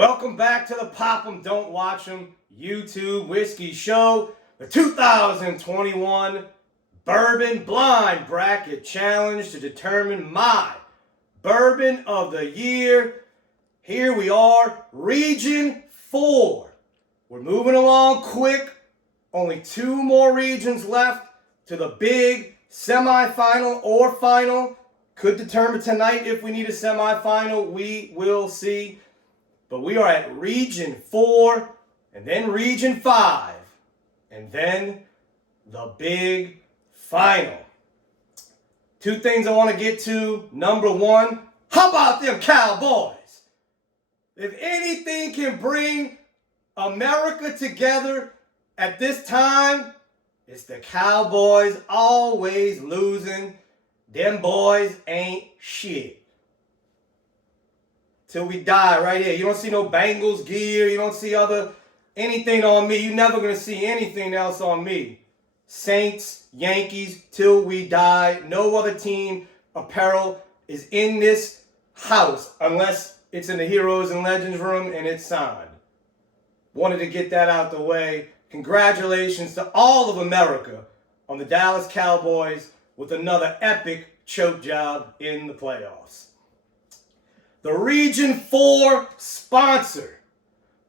Welcome back to the Pop 'em, Don't Watch 'em YouTube Whiskey Show, the 2021 Bourbon Blind Bracket Challenge to determine my Bourbon of the Year. Here we are, Region 4. We're moving along quick. Only 2 more regions left to the big semifinal or final. Could determine tonight if we need a semifinal. We will see. But we are at Region 4, and then Region 5, and then the big final. 2 things I want to get to. Number 1, how about them Cowboys? If anything can bring America together at this time, it's the Cowboys always losing. Them boys ain't shit. Till we die right here. You don't see no Bengals gear. You don't see anything on me. You're never going to see anything else on me. Saints, Yankees, till we die. No other team apparel is in this house unless it's in the Heroes and Legends room and it's signed. Wanted to get that out the way. Congratulations to all of America on the Dallas Cowboys with another epic choke job in the playoffs. The Region 4 sponsor,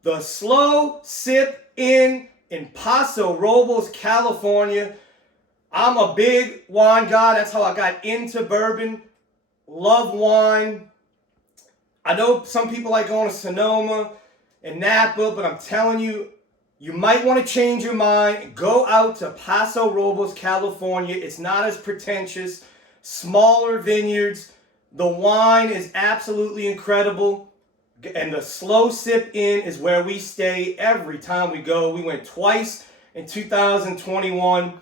the Slow Sip Inn in Paso Robles, California. I'm a big wine guy. That's how I got into bourbon. Love wine. I know some people like going to Sonoma and Napa, but I'm telling you, you might want to change your mind. Go out to Paso Robles, California. It's not as pretentious. Smaller vineyards. The wine is absolutely incredible, and the Slow Sip Inn is where we stay every time we go. We went twice in 2021.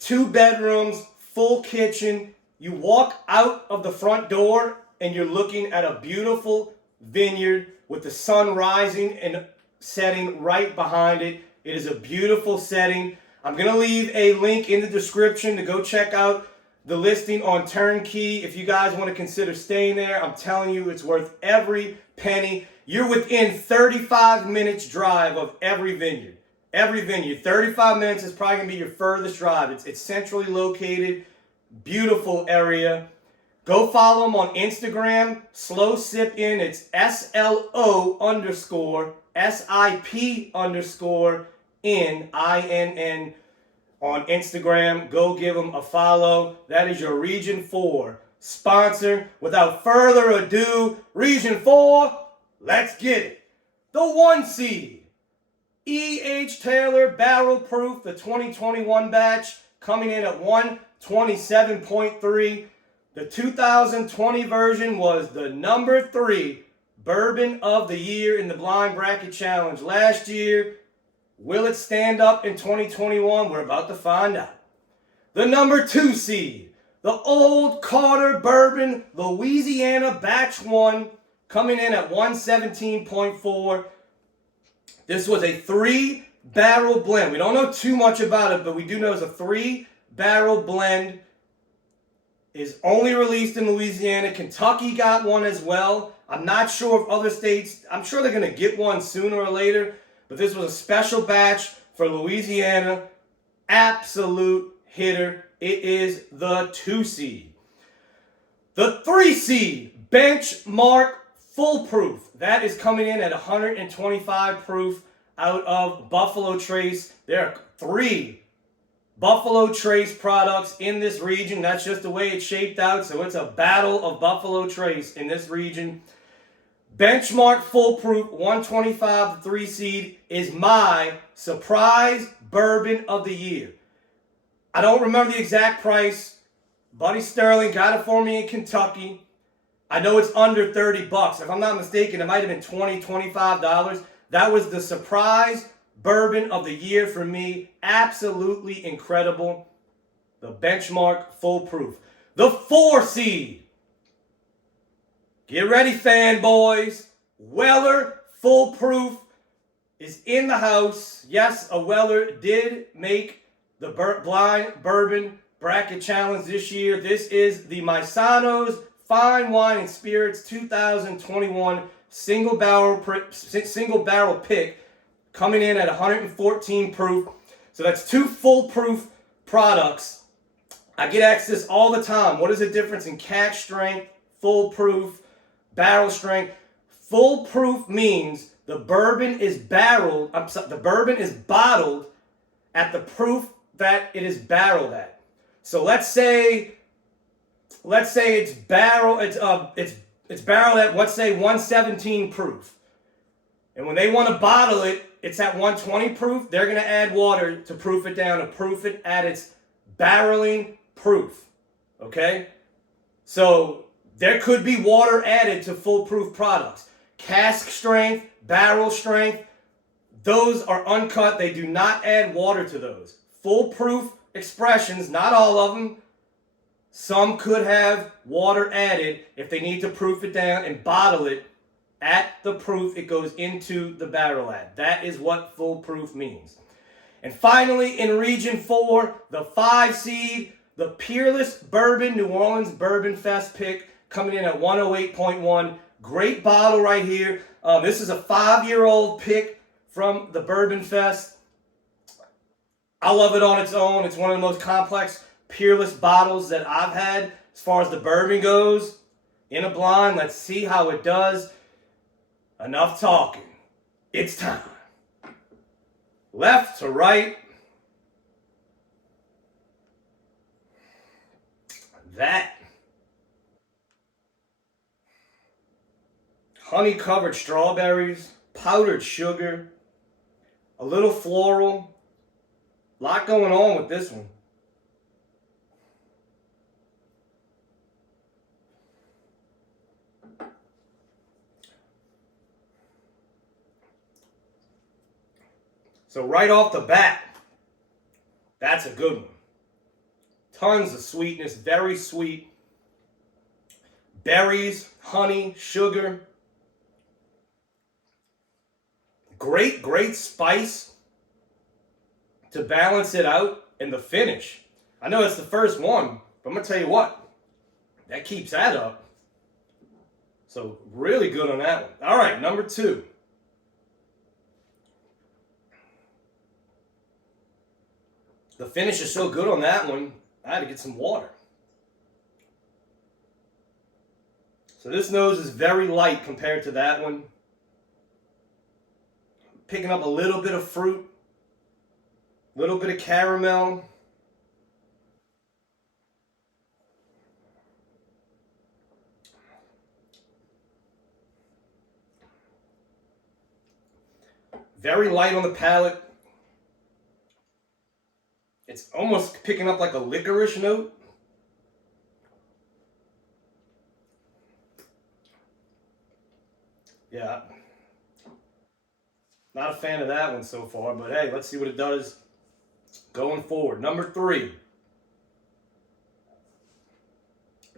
2 bedrooms, full kitchen. You walk out of the front door, and you're looking at a beautiful vineyard with the sun rising and setting right behind it. It is a beautiful setting. I'm going to leave a link in the description to go check out the listing on Turnkey. If you guys want to consider staying there, I'm telling you, it's worth every penny. You're within 35 minutes drive of every vineyard. Every vineyard. 35 minutes is probably going to be your furthest drive. It's centrally located. Beautiful area. Go follow them on Instagram. Slow Sip In. It's SLO_SIP_INN on Instagram. Go give them a follow. That is your Region 4 sponsor. Without further ado, Region 4, let's get it. The 1 seed, EHT Barrel Proof, the 2021 batch, coming in at 127.3. The 2020 version was the number 3 Bourbon of the Year in the Blind Bracket Challenge last year. Will it stand up in 2021? We're about to find out. The number 2 seed, the Old Carter Bourbon Louisiana Batch 1, coming in at 117.4. This was a 3-barrel blend. We don't know too much about it, but we do know it's a 3-barrel blend. Is only released in Louisiana. Kentucky got one as well. I'm not sure if other states, I'm sure they're going to get one sooner or later. But this was a special batch for Louisiana. Absolute hitter. It is the 2 seed. The 3 seed, Benchmark Full Proof. That is coming in at 125 proof out of Buffalo Trace. There are 3 Buffalo Trace products in this region. That's just the way it's shaped out. So it's a battle of Buffalo Trace in this region. Benchmark Full Proof 125, the 3 seed, is my surprise bourbon of the year. I don't remember the exact price. Buddy Sterling got it for me in Kentucky. I know it's under 30 bucks. If I'm not mistaken, it might have been $20, $25. That was the surprise bourbon of the year for me. Absolutely incredible. The Benchmark Full Proof. The 4 seed. Get ready, fanboys. Weller Full Proof is in the house. Yes, a Weller did make the Blind Bourbon Bracket Challenge this year. This is the Maisano's Fine Wine and Spirits 2021 single barrel pick, coming in at 114 proof. So that's 2 full proof products. I get asked this all the time. What is the difference in cask strength, full proof, barrel strength? Full proof means the bourbon is bottled at the proof that it is barreled at. So let's say it's barreled at, let's say, 117 proof. And when they want to bottle it, it's at 120 proof. They're going to add water to proof it down, to proof it at its barreling proof. Okay? So there could be water added to full proof products. Cask strength, barrel strength, those are uncut. They do not add water to those. Full proof expressions, not all of them. Some could have water added if they need to proof it down and bottle it at the proof it goes into the barrel at. That is what full proof means. And finally, in Region 4, the 5 seed, the Peerless Bourbon New Orleans Bourbon Fest pick, coming in at 108.1. Great bottle right here. This is a 5-year-old pick from the Bourbon Fest. I love it on its own. It's one of the most complex Peerless bottles that I've had as far as the bourbon goes. In a blind, let's see how it does. Enough talking. It's time. Left to right. That. Honey-covered strawberries, powdered sugar, a little floral. A lot going on with this one. So right off the bat, that's a good one. Tons of sweetness, very sweet. Berries, honey, sugar. Great spice to balance it out in the finish. I know it's the first one, but I'm going to tell you what, that keeps that up. So really good on that one. All right, number 2. The finish is so good on that one, I had to get some water. So this nose is very light compared to that one. Picking up a little bit of fruit, a little bit of caramel. Very light on the palate. It's almost picking up like a licorice note. Yeah. Not a fan of that one so far, but hey, let's see what it does going forward. Number 3.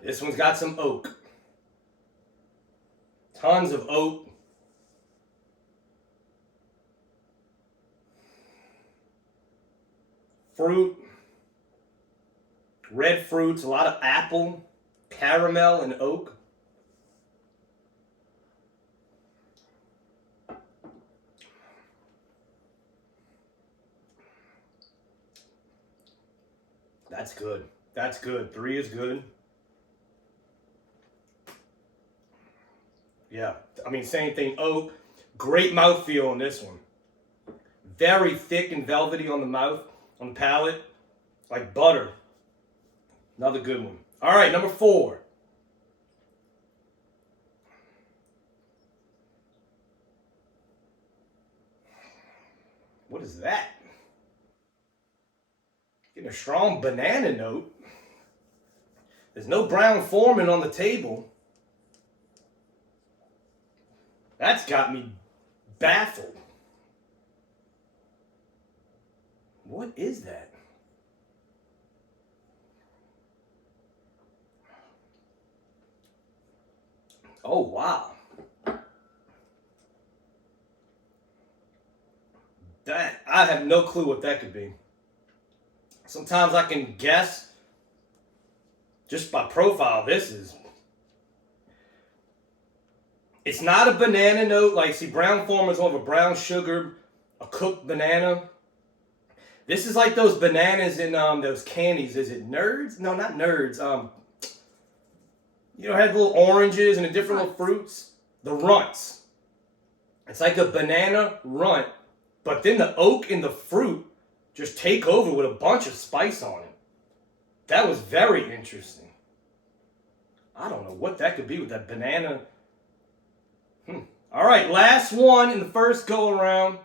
This one's got some oak. Tons of oak. Fruit. Red fruits, a lot of apple, caramel, and oak. That's good. That's good. 3 is good. Yeah, I mean, same thing. Oak. Great mouthfeel on this one. Very thick and velvety on the mouth, on the palate. Like butter. Another good one. All right, number 4. What is that? Getting a strong banana note. There's no Brown-Forman on the table. That's got me baffled. What is that? Oh, wow. That, I have no clue what that could be. Sometimes I can guess just by profile. This is It's not a banana note. Like, see, Brown Forman is more of a brown sugar, a cooked banana. This is like those bananas in those candies. Is it Nerds? No, not Nerds. You know, had little oranges and the different little fruits. The runts. It's like a banana runt, but then the oak and the fruit just take over with a bunch of spice on it. That was very interesting. I don't know what that could be with that banana. All right, last one in the first go around.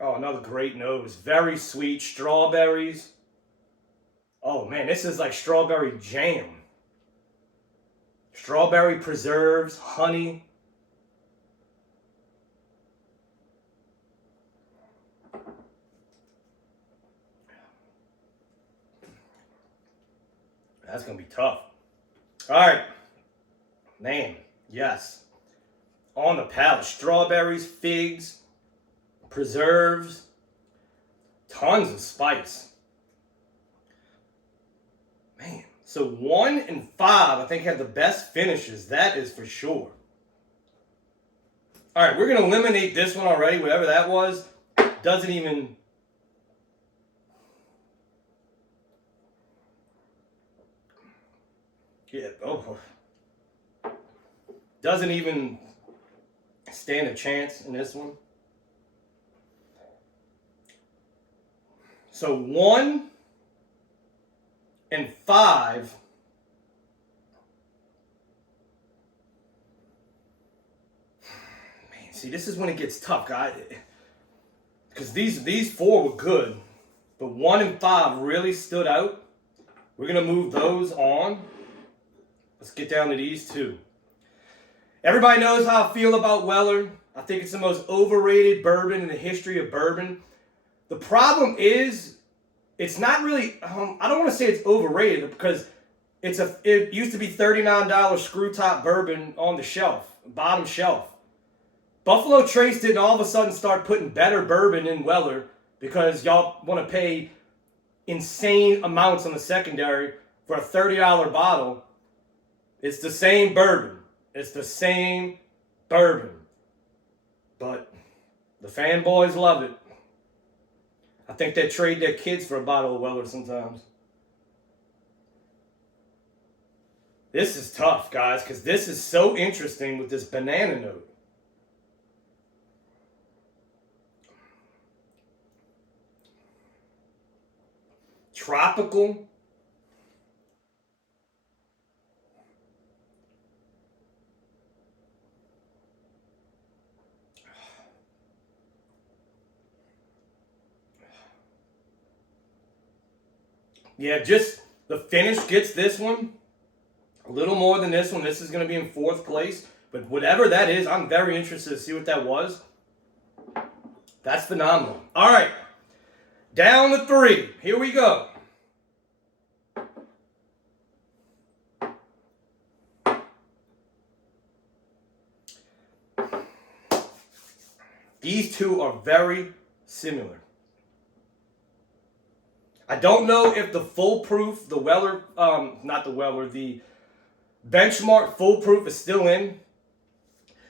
Oh, another great nose. Very sweet. Strawberries. Oh, man, this is like strawberry jam. Strawberry preserves, honey. That's going to be tough. All right. Man, yes. On the palate. Strawberries, figs, preserves, tons of spice. Man. So 1 and 5, I think, have the best finishes. That is for sure. All right, we're going to eliminate this one already, whatever that was. Doesn't even... Yeah, oh. Doesn't even stand a chance in this one. So 1 and 5. Man, see, this is when it gets tough, guys. Because these 4 were good, but 1 and 5 really stood out. We're gonna move those on. Let's get down to these 2. Everybody knows how I feel about Weller. I think it's the most overrated bourbon in the history of bourbon. The problem is, it's not really, I don't want to say it's overrated because it used to be $39 screw top bourbon on the shelf, bottom shelf. Buffalo Trace didn't all of a sudden start putting better bourbon in Weller because y'all want to pay insane amounts on the secondary for a $30 bottle. It's the same bourbon. It's the same bourbon. But the fanboys love it. I think they trade their kids for a bottle of Weller sometimes. This is tough, guys, because this is so interesting with this banana note. Tropical. Yeah, just the finish gets this one a little more than this one. This is going to be in 4th place. But whatever that is, I'm very interested to see what that was. That's phenomenal. All right. Down to 3. Here we go. These 2 are very similar. I don't know if the foolproof, the Weller, not the Weller, the Benchmark foolproof is still in.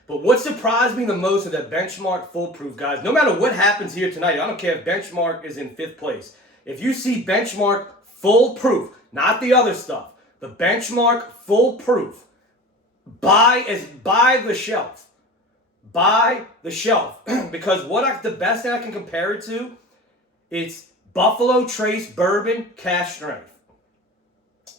But what surprised me the most of that Benchmark foolproof, guys, no matter what happens here tonight, I don't care if Benchmark is in 5th place. If you see Benchmark foolproof, not the other stuff, the Benchmark foolproof, buy the shelf. Buy the shelf. Because the best thing I can compare it to, it's Buffalo Trace Bourbon Cash Strength.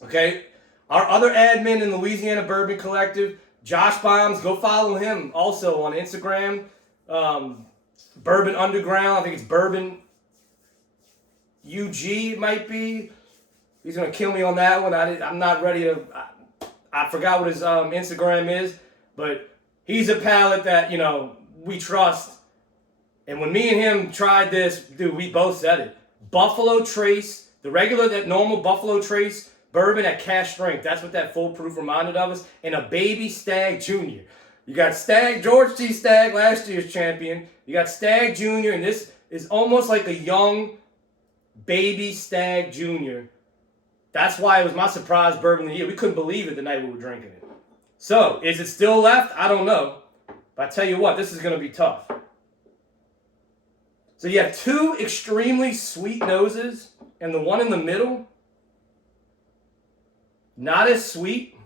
Okay? Our other admin in Louisiana Bourbon Collective, Josh Bombs, go follow him also on Instagram. Bourbon Underground, I think it's Bourbon UG, it might be. He's going to kill me on that one. I'm not ready to... I forgot what his Instagram is, but he's a palate that, we trust. And when me and him tried this, dude, we both said it. Buffalo Trace, that normal Buffalo Trace bourbon at cash strength. That's what that foolproof reminded of us. And a baby Stag Jr. You got George T. Stagg, last year's champion. You got Stagg Jr. And this is almost like a young baby Stagg Jr. That's why it was my surprise bourbon of the year. We couldn't believe it the night we were drinking it. So, is it still left? I don't know. But I tell you what, this is going to be tough. So you have two extremely sweet noses, and the one in the middle, not as sweet.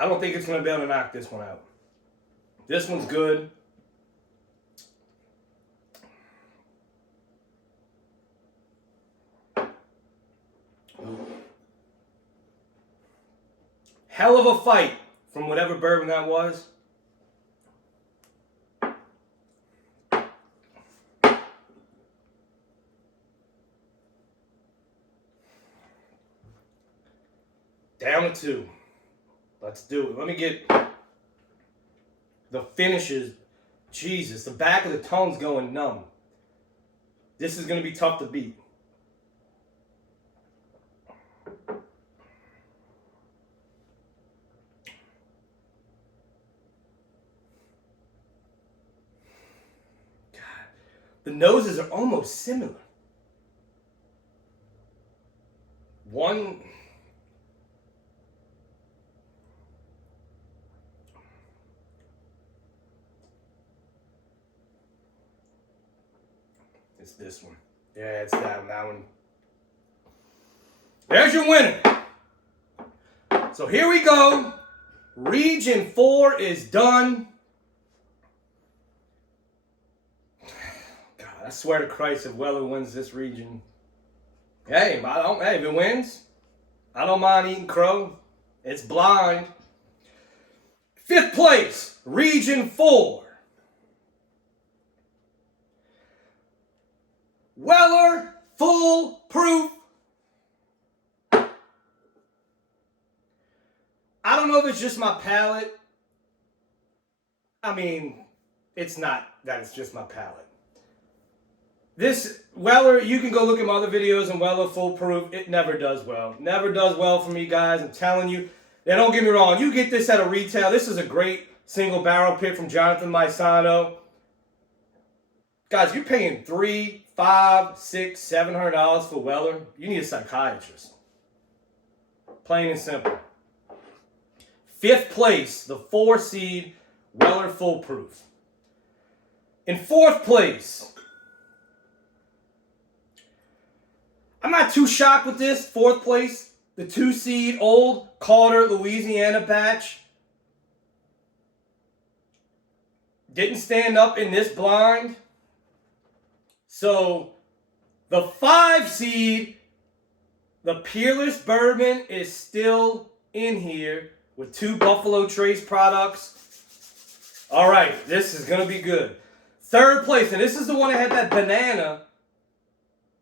I don't think it's going to be able to knock this one out. This one's good. Hell of a fight from whatever bourbon that was. Down to 2. Let's do it. Let me get the finishes. Jesus, the back of the tongue's going numb. This is going to be tough to beat. God, the noses are almost similar. One... It's this one. Yeah, it's that one. There's your winner. So here we go. Region 4 is done. God, I swear to Christ, if Weller wins this region, hey, if it wins, I don't mind eating crow. It's blind. 5th place, Region 4. Weller Full Proof. I don't know if it's just my palate. I mean, it's not that it's just my palate. This Weller, you can go look at my other videos on Weller Full Proof. It never does well. Never does well for me, guys. I'm telling you. Now, don't get me wrong. You get this at a retail. This is a great single barrel pick from Jonathan Maisano. Guys, you're paying $300, $500, $600, $700 for Weller. You need a psychiatrist. Plain and simple. 5th place, the 4 seed Weller Full Proof. In 4th place, I'm not too shocked with this. 4th place, the 2 seed Old Calder Louisiana batch. Didn't stand up in this blind. So, the 5 seed, the Peerless Bourbon, is still in here with 2 Buffalo Trace products. All right, this is going to be good. 3rd place, and this is the one that had that banana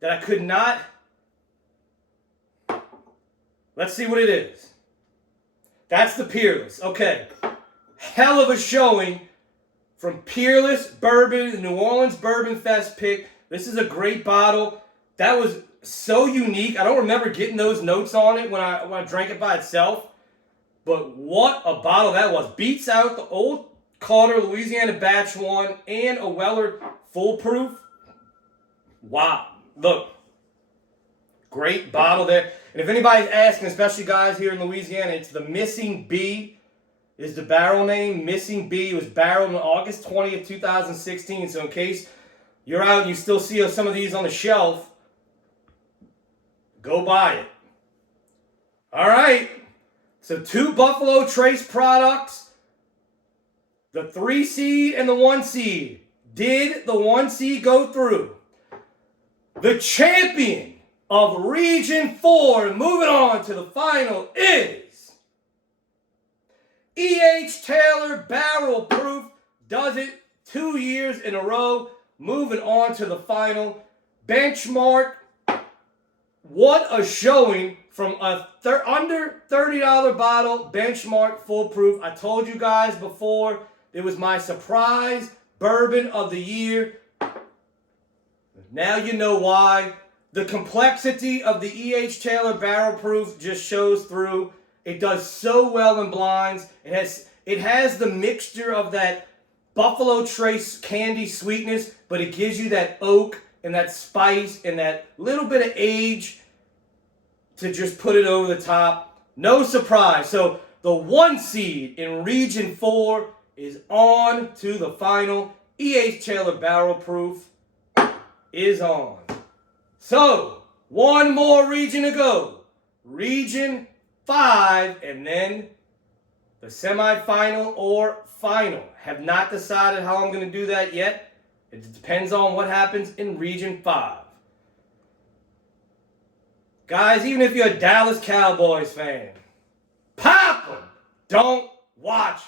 that I could not... Let's see what it is. That's the Peerless. Okay. Hell of a showing from Peerless Bourbon, the New Orleans Bourbon Fest pick. This is a great bottle. That was so unique. I don't remember getting those notes on it when I drank it by itself. But what a bottle that was. Beats out the Old Calder Louisiana Batch 1 and a Weller Full Proof. Wow. Look. Great bottle there. And if anybody's asking, especially guys here in Louisiana, it's the Missing Bee is the barrel name. Missing Bee. It was barreled on August 20th, 2016. So in case you're out and you still see some of these on the shelf, go buy it. All right. So 2 Buffalo Trace products. The 3 seed and the 1 seed. Did the 1 seed go through? The champion of Region 4, moving on to the final, is EHT Barrel Proof. Does it 2 years in a row. Moving on to the final. Benchmark. What a showing from a under $30 bottle. Benchmark Full Proof. I told you guys before, it was my surprise bourbon of the year. Now you know why. The complexity of the E.H. Taylor Barrel Proof just shows through. It does so well in blinds. It has the mixture of that Buffalo Trace candy sweetness, but it gives you that oak and that spice and that little bit of age to just put it over the top. No surprise. So the 1 seed in Region 4 is on to the final. E.H. Taylor Barrel Proof is on. So, one more region to go. Region 5, and then the semifinal or final. Have not decided how I'm going to do that yet. It depends on what happens in Region 5. Guys, even if you're a Dallas Cowboys fan, pop 'em. Don't watch